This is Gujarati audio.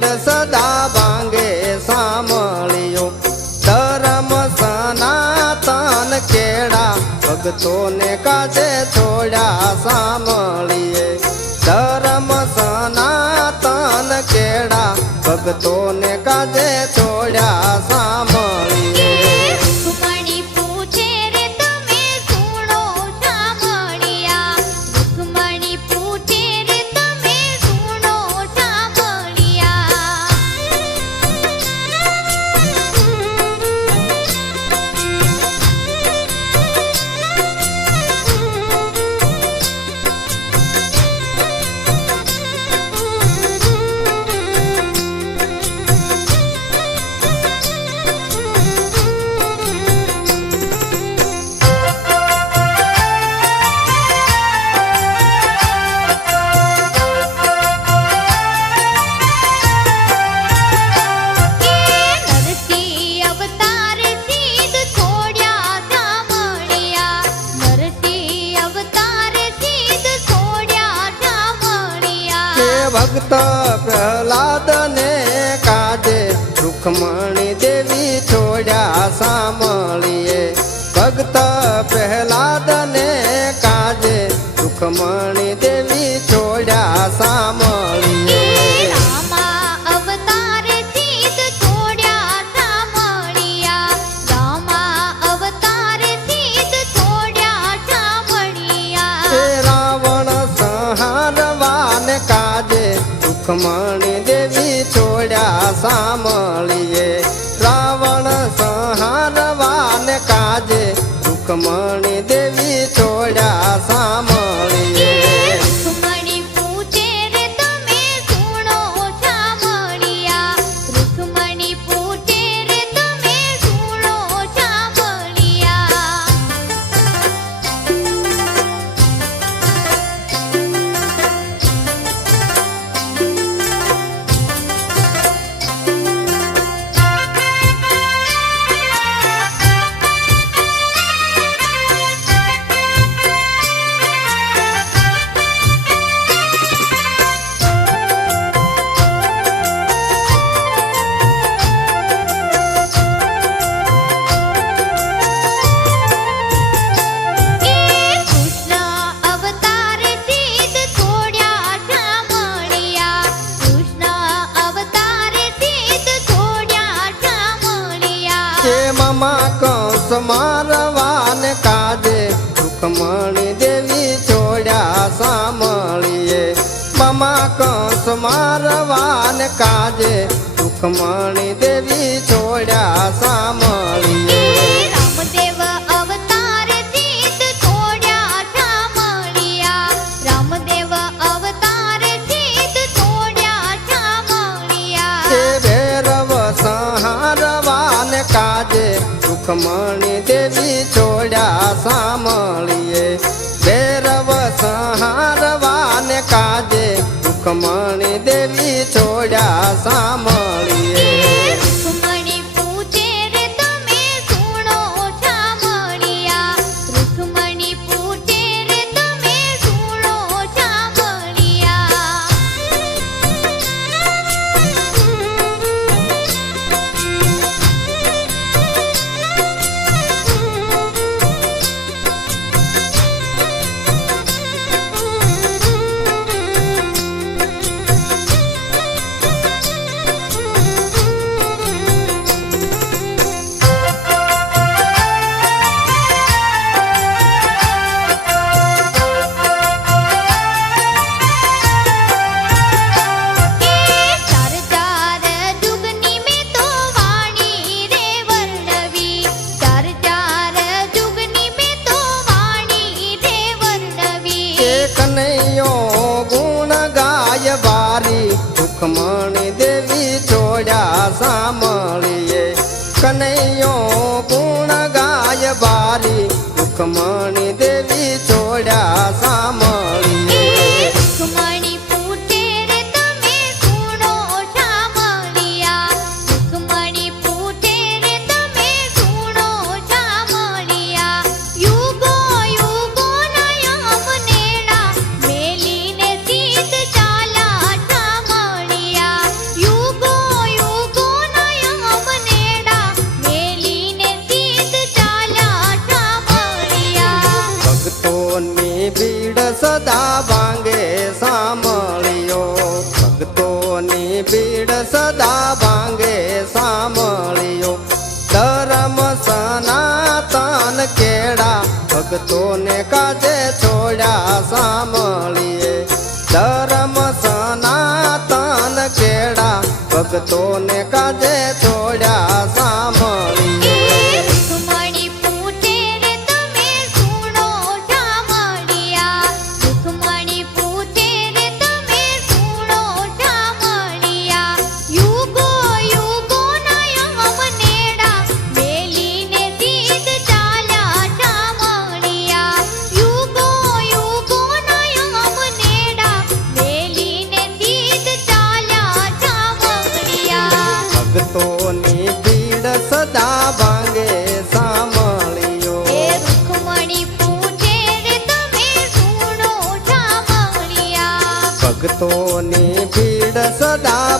ભીડ ભાંગે સાંભળ્યો. ધર્મ સનાતન કેળા ભક્તોને કાજે છોડ્યા સાંભળીએ. ધર્મ સનાતન કેળા ભક્તોને કાજે છોડ્યા સાંભળીએ. ભક્ત પ્રહલાદ ને કાઢે રૂકમણી દેવી છોડ્યા સાંભળીએ. ભક્ત પ્રહલાદ ને કાઢે રૂકમણી દેવી છોડ્યા સાંભળીએ. રૂકમણી દેવી છોડ્યા સાંભળીએ. રાવણ સંહારવાને કાજે રૂકમણી મારવાન કાજે રૂકમણી દેવી છોડ્યા સાંભળીએ. મમા કંસ મારવાન કાજે રૂકમણી દેવી છોડ્યા સાંભળીએ. રૂકમણી દેવી છોડ્યા સાંભળીએ. ભૈરવ સંહારવાન કાજે રૂકમણી દેવી છોડ્યા સાંભળીએ. કનૈયો ગુણ ગાય બારી રૂકમણી ભક્તોની ભીડ સદા ભાંગે સાંભળ્યો. ધર્મ સનાતન કેળા ભક્તોને કાજે છોડ્યા સાંભળીએ. ધર્મ સનાતન કેળા ભક્તોને કાજે છોડ્યા ભક્તોની ભીડ સદા